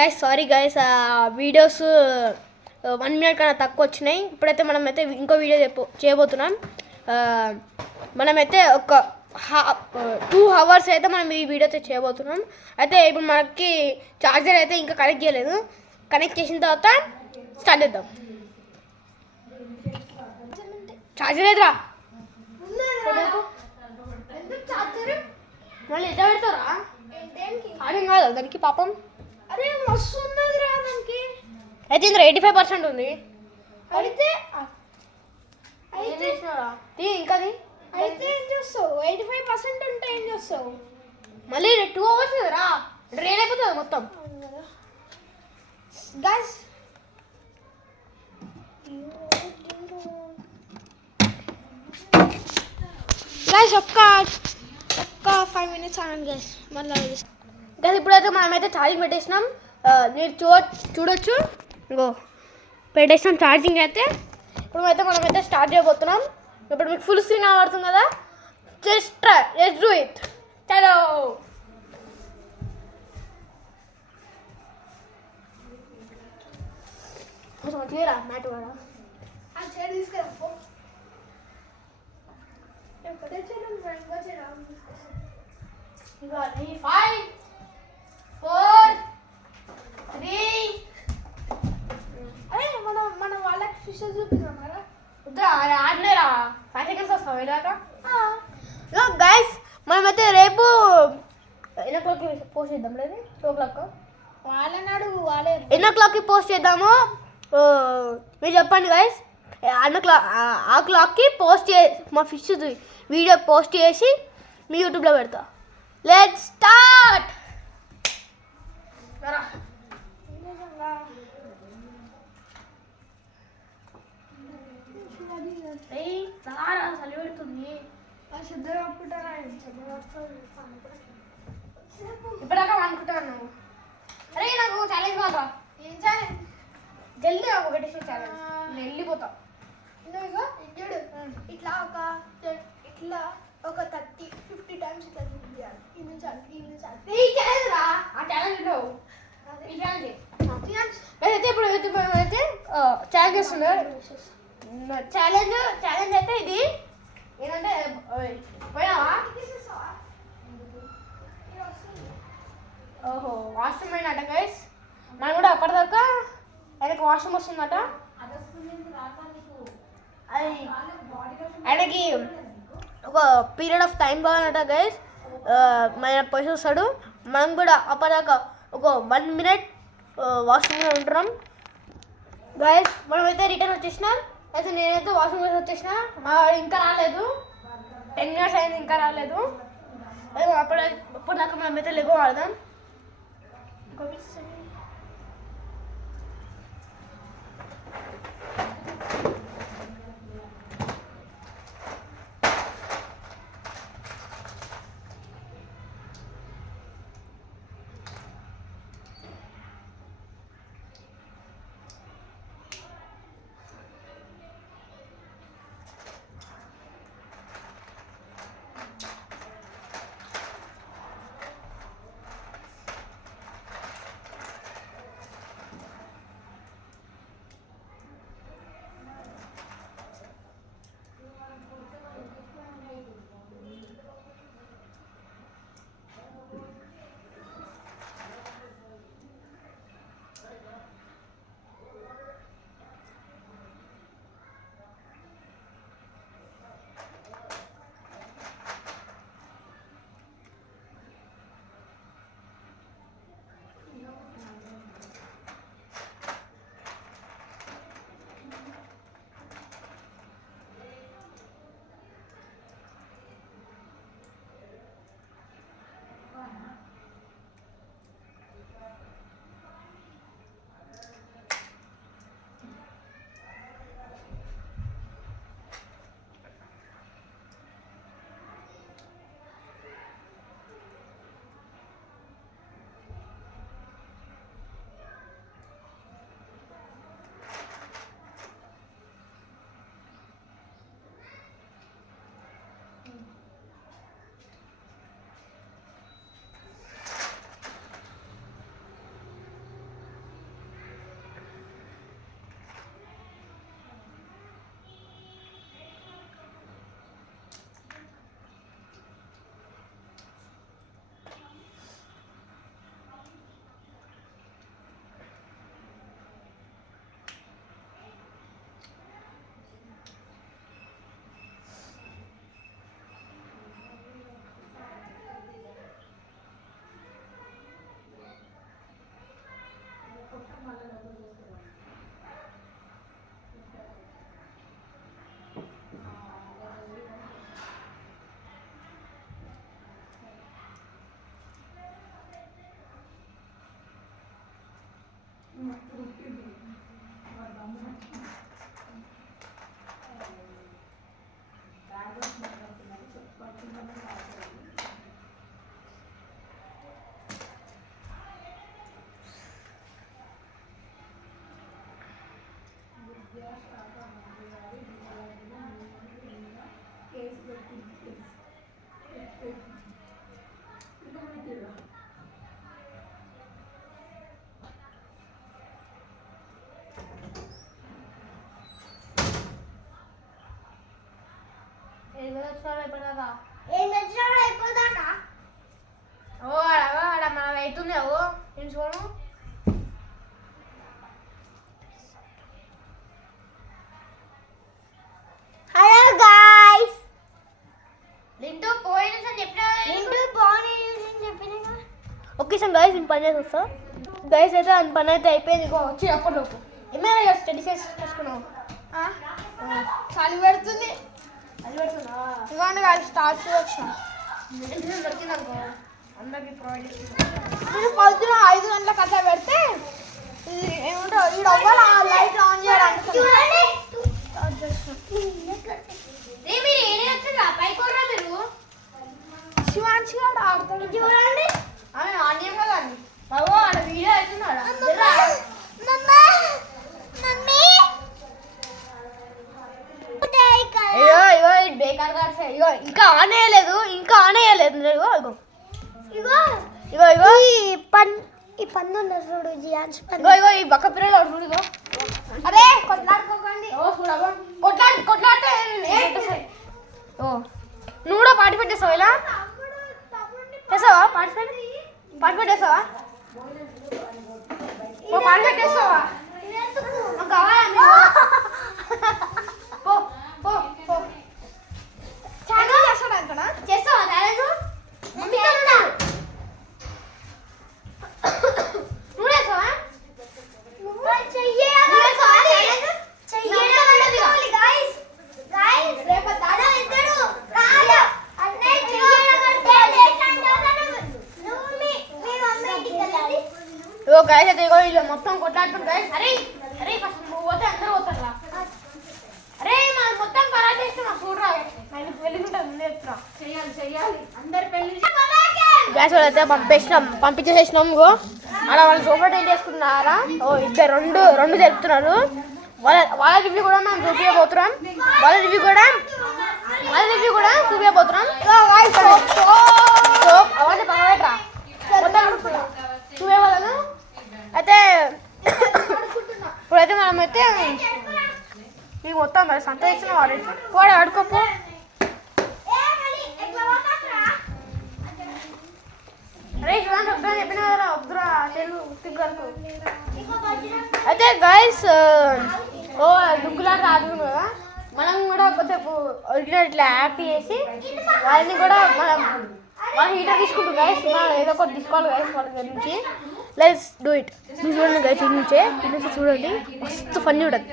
Guys sorry guys videos 1 minute కన్నా తక్కువ వచ్చినాయి. ఇప్పుడైతే మనమైతే ఇంకో వీడియో చేయబోతున్నాం. మనమైతే ఒక 2 అవర్స్ అయితే మనం ఈ వీడియో అయితే చేయబోతున్నాం. అయితే ఇప్పుడు మనకి ఛార్జర్ అయితే ఇంకా కనెక్ట్ చేయలేదు. కనెక్ట్ చేసిన తర్వాత స్టార్ట్ చేద్దాం. ఛార్జర్ లేదురా, మళ్ళీ ఎట్లా పెడతారా? అదేం కాదు దానికి పాపం. అరే మస్తు ఉన్నది రా దానికి. అయితే ఇందులో 85% ఉంది. అయితే ఇంకా అయితే ఏం చేస్తావు? 85% ఉంటే ఏం చేస్తావు? మళ్ళీ 2 అవర్స్ రా, డ్రైన్ అయిపోతుంది మొత్తం. గైస్ ఒక్క 5 మినిట్స్ ఆగండి గైస్. మళ్ళీ గైస్ ఇప్పుడైతే మనమైతే ఛార్జింగ్ పెట్టేసినాం. మీరు చూడొచ్చు, ఇంకో పెట్టేసినాం ఛార్జింగ్ అయితే. ఇప్పుడైతే మనమైతే స్టార్ట్ చేయబోతున్నాం. ఇప్పుడు మీకు ఫుల్ స్క్రీన్ కనబడుతుంది కదా, జస్ట్ డూ ఇట్. చలో తీరా మ్యాట్ కూడా ఆ చైర్ తీసుకురా. ఒకటే చైర్ ఇంకో చైర్ ఇంకా 5 4 3. అరే మనం వాళ్ళకి ఫిషెస్ చూపిద్దాం కదా. ఆడలేరా 5 సెకండ్స్ వస్తావు ఇలాగా. గైస్ మనమైతే రేపు 8 o'clockకి పోస్ట్ చేద్దాం. లేదు 2 o'clock వాళ్ళని అడుగు, వాళ్ళే 8 o'clockకి పోస్ట్ చేద్దాము. మీరు చెప్పండి గైస్. 8 o'clockకి పోస్ట్ మా ఫిష్ వీడియో పోస్ట్ చేసి మీ యూట్యూబ్లో పెడతా. Let's start. చలి పెడుతుంది. ఇప్పటిదాకా అనుకుంటాను. అరే నాకు ఛాలెంజ్ కాదా? ఏం ఛాలెంజ్? జల్దీ ఒకటి ఛాలెంజ్. నేను వెళ్ళిపోతా. చూడు ఇట్లా ఒక 30-50 టైమ్స్ ఇట్లా చూపించాలి. ఇది చాలు. ఈ ఛాలెంజ్ రా, ఆ ఛాలెంజ్ ఉండవు. ఈ ఛాలెంజ్ అయితే ఇప్పుడు అయితే ఛాలెంజ్ చేస్తుంది. ఛాలెంజ్ అయితే ఇది ఏంటంటే పోయినావా? ఓహో వాష్రూమ్ అయినట్ట గైస్. మనం కూడా అప్పటిదాకా ఆయనకి వాష్రూమ్ వస్తుందట. అది ఆయనకి ఒక పీరియడ్ ఆఫ్ టైం కావాలట గైస్. మన పైసలు వస్తాడు. మనం కూడా అప్పటిదాకా ఒక 1 మినిట్ వాష్రూమ్లో ఉంటున్నాం గైస్. మనమైతే రిటర్న్ వచ్చేసినాం. అయితే నేనైతే వాష్రూమ్ వేసి వచ్చేసిన. మా ఇంకా రాలేదు, 10 minutes అయింది, ఇంకా రాలేదు. అదే అప్పటిదాకా మనమైతే లెగో ఆడదాం. ఏం తెచ్చినాడు అయిపోదాకా ఓ ఆడ మనం అవుతున్నావు నేను చూడు. హలో గాయ్స్ లింటూ పోయిన చెప్పినా నిండు బాగుంది చెప్పినా ఓకే సార్ గైస్ నేను పని చేసి వస్తా. గైస్ అయితే అని పని అయితే అయిపోయింది. ఇగో వచ్చి అప్పటిలోపు ఏమైనా స్టడీ చేసుకున్నావు చలి పెడుతుంది అది పెడుతున్నా ఇవ్వండి కాదు స్టార్ట్ వచ్చిన దొరికింది అనుకో అందరికి ప్రొవైడ్ చేస్తున్నాను. నేను పొద్దున 5 గంటలకు అట్లా పెడితే ఇది ఏమంటారు ఈ డబ్బాలు ఆ లైట్ ఆన్ చేయడానికి శివాంశి గారు ఆడుతాడు చూడండి ఆన్యం కదా బాబు ఆడ వీడియో అవుతున్నాడా అయ్యో ఇగో ఇది బేకార్ కార్డ్స్ ఇగో ఇంకా ఆన్ అయ్యలేదు ఇగో ఇగో ఇగో ఇగో ఇగో ఈ పండు ఉంది చూడు జియాన్స్ ఇగో ఇగో ఈ బక్క పిల్లలు చూడు ఇగో అరే కొట్లాడుకోకండి ఓ చూడగో కొట్లాడితే ఓ నువ్వు కూడా పార్టిసిపేట్ చేస్తావా ఇలా చేస్తావా పార్టిసిపేట్ చేస్తావా ఓ పార్టిసిపేట్ చేస్తావా నాకు కావాలా పో పో పో చాలా చేస్తాడు అంటనా చేస్తావా ఛాలెంజ్ నువ్వు చేస్తావా ఇగో గైస్ అయితే ఇగో వీళ్ళు మొత్తం కొట్లాడుతుంది గైస్. అరే అరే ఫస్ట్ నువ్వు పోతే అందరూ పోతారా? అరే మనం మొత్తం ఖరాబ్ చేస్తున్నా చూడరా. నేను వెళ్ళింటాను ముందే చెప్తున్నా. చెయ్యాలి అందరు పెళ్లి గ్యాస్ వాళ్ళు అయితే పంపించేసేసినాం. ఇగో అలా వాళ్ళు సోఫా టైల్ చేసుకున్నారా. ఓ ఇద్దరు రెండు జరుపుతున్నారు. వాళ్ళ రివ్యూ కూడా మనం చూపించబోతున్నాం. వాళ్ళ రివ్యూ కూడా చూపించబోతున్నాం. అవన్నీ పక్కన మొత్తం చూపేవాళ్ళను అయితే ఇప్పుడైతే మనమైతే ఇది మొత్తం మరి సంతోషించిన వాడు ఆడుకోపో. అరే చూడండి వద్దా చెప్పిన కదా వద్దురా తెలుగు తిగ్గరకు. అయితే గైస్ ఓ దుగ్గులాట ఆడుకున్నాం కదా మనం కూడా కొద్దిసేపు ఒరిజినల్ ఇట్లా యాక్ట్ చేసి వాళ్ళని కూడా వాళ్ళ హీటర్ తీసుకుంటాం గైస్. మనం ఏదో ఒకటి తీసుకోవాలి గైస్ వాళ్ళ దగ్గర నుంచి. Let's do it. మీరు చూడండి గైస్ ఇది నుంచే చూడండి మస్తు ఫన్నీ ఉంటుంది.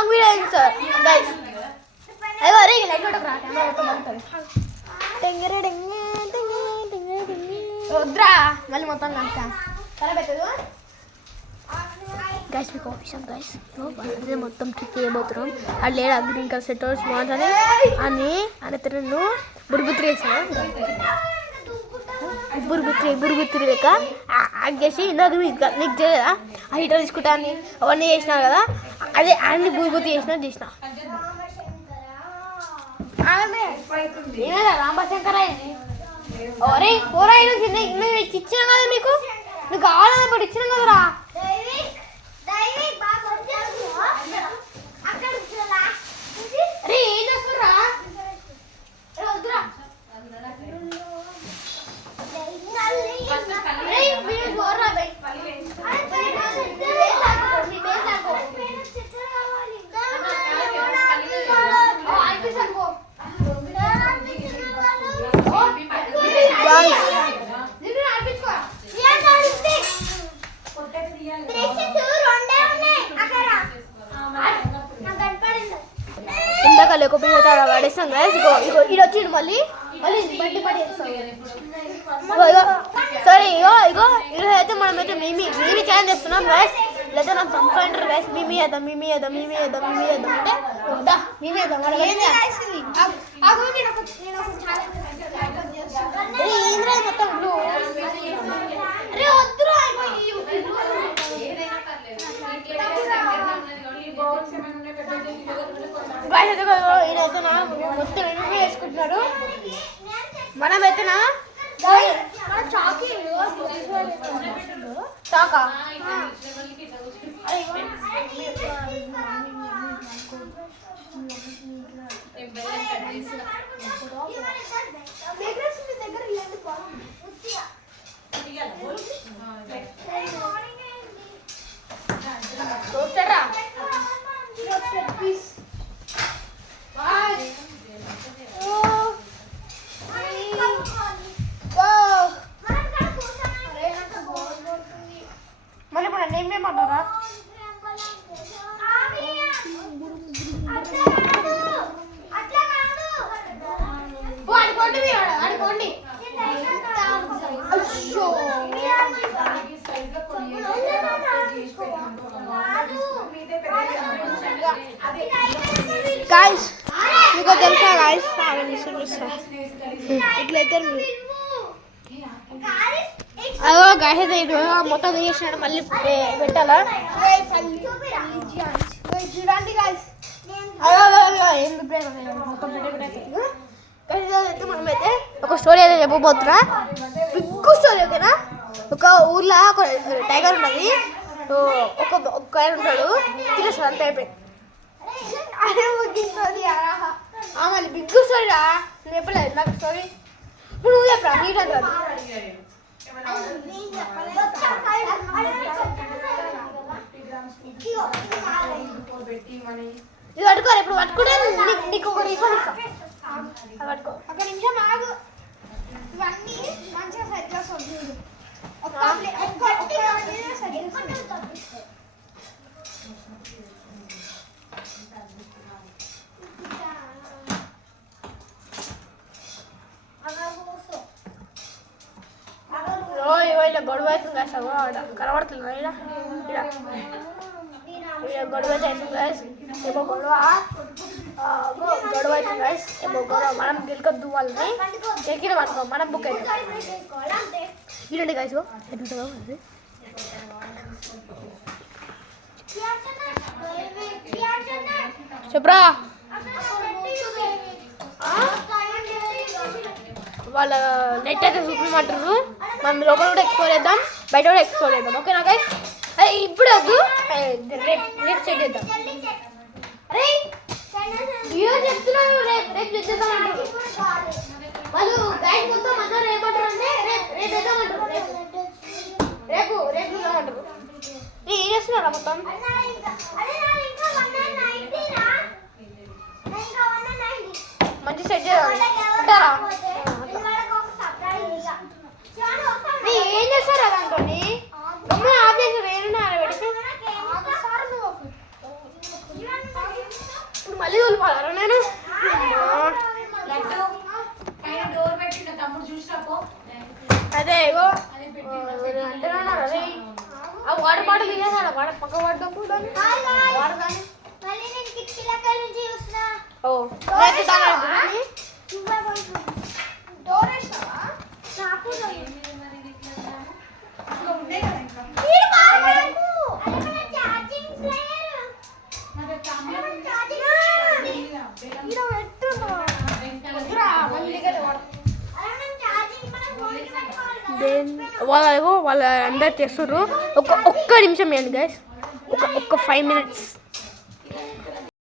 లాంగ్ వీడియో అయింది సార్ గైస్. అయ్యో అరే లైట్ కొట్టకురా కెమెరా మొత్తం బాగుంటుంది. వద్దురా మళ్ళీ మొత్తం కనుక ఖరాబ్ అవుతుంది గైస్. మీకు ఆఫీసం గైస్ అదే మొత్తం ట్రిక్ చేయబోతున్నాం. అది లేదా గ్రీన్ కలర్ సెట్ స్మార్ట్ అని తిను బురుగుత్రి వేసాను. బురుగుత్రి లేక యాక్ట్ చేసి నాకు నీకు చేయలేదా ఆ హీటర్ తీసుకుంటా అని అవన్నీ చేసినా కదా, అదే అన్ని బురుగుత్రి చేసిన రాంబశంకర్ అయింది. ఒరే కూర ఇచ్చిన కదా మీకు కావాలన్నా ఇప్పుడు ఇచ్చిన కదరా. అరే ఏం చేస్తుర్రా వద్దురా. ఇందాక లేకపోయినా పడేస్తాం కదా. ఇగో ఇది వచ్చిండు మళ్ళీ బట్టి పడేస్తాం. సరే ఇగో ఈరోజు అయితే మనమైతే మేమీ ఛాలెంజ్ చేస్తున్నాం గైస్. లేదా నాకు సంపాయింటారు గైస్. మేమీ వేద్దాం అంటే వద్దా మేమీ వేద్దాం మొత్తం బ్లూ. అరే వద్దురా మొత్తం వేసుకుంటున్నాడు. మనమైతే చాకా మళ్ళీ ఇప్పుడు నేమేమంటారా అనుకోండి. గాయస్ మీకు తెలుసా గాయస్ ఇట్లయితే అదో గాయస్ మొత్తం చేసినాడు మళ్ళీ పెట్టాలా చూడండి గాయస్. ఏం మొత్తం అయితే మనమైతే ఒక స్టోరీ అయితే చెప్పబోతున్నా. బిగ్ స్టోరీ ఓకేనా. ఒక ఊర్లో ఒక టైగర్ ఉన్నది. ఒక ఆయన ఉంటాడు తినేస్తాడు అంత అయిపోయింది. అదే ముగ్గింది మళ్ళీ బిగ్ స్టోరీ రా. నేను చెప్పలేదు నాకు స్టోరీ. ఇప్పుడు నువ్వు చెప్పరా నీట్ అంటారు. ఇది పట్టుకోరు ఇప్పుడు పట్టుకుంటే నీకు ఒక రీఫండ్ ఇస్తాం. పట్టుకో ఒక నిమిషం ఆగు. ఇవన్నీ మంచిగా సెట్ చేస్తాం. ఇలా గొడవ అవుతుంది కదా కనబడుతుంది గొడవ అవుతుంది గైస్. ఏమో గొడవ అవుతుంది గైస్. ఏమో గొడవ మనం గెలుకొద్దు వాళ్ళని గెలికిన అనుకో మనం బుక్ అవుతుంది. ఇదండి గైస్ ఎట్లుంటుందో అది చెప్పరా. వాళ్ళ నెట్ అయితే చూపించమంటారు. మనం లోపల కూడా ఎక్స్ప్లోర్ చేద్దాం, బయట కూడా ఎక్స్ప్లోర్ చేద్దాం. ఓకేనా గైస్. ఇప్పుడు వద్దు రేపు సెట్ చేద్దాం. అరే ఈరోజు చెప్తున్నాను రేపు చేద్దామంటారు వాళ్ళు. గైడ్ మొత్తం అందరూ ఏమంటారు అంటే రేపు చేద్దామంటారు. రేపు చేద్దామంటారు. ఏం చేస్తున్నారా మొత్తం. మంచి సెట్ చేయాలి ఉంటారా. ఏం చేస్తారా దాంతో ఆఫ్ చేసి వేరున్నా పెడితే మళ్ళీ తోలిపాలరా నేను డోర్ పెట్టిన తమ్ముడు చూసినాపో అదే ఇగో అంటున్నాడు అదే ఆ వాటర్ బాటిల్ తీసేసాడు వాడ పక్క పడ్డప్పుడు దాన్ని వాటర్ దాన్ని ఓ డోర్ వేసినావా వాళ్ళు అందరు తెస్తుర్రు ఒక్క నిమిషం ఏంటి గైస్ ఒక 5 minutes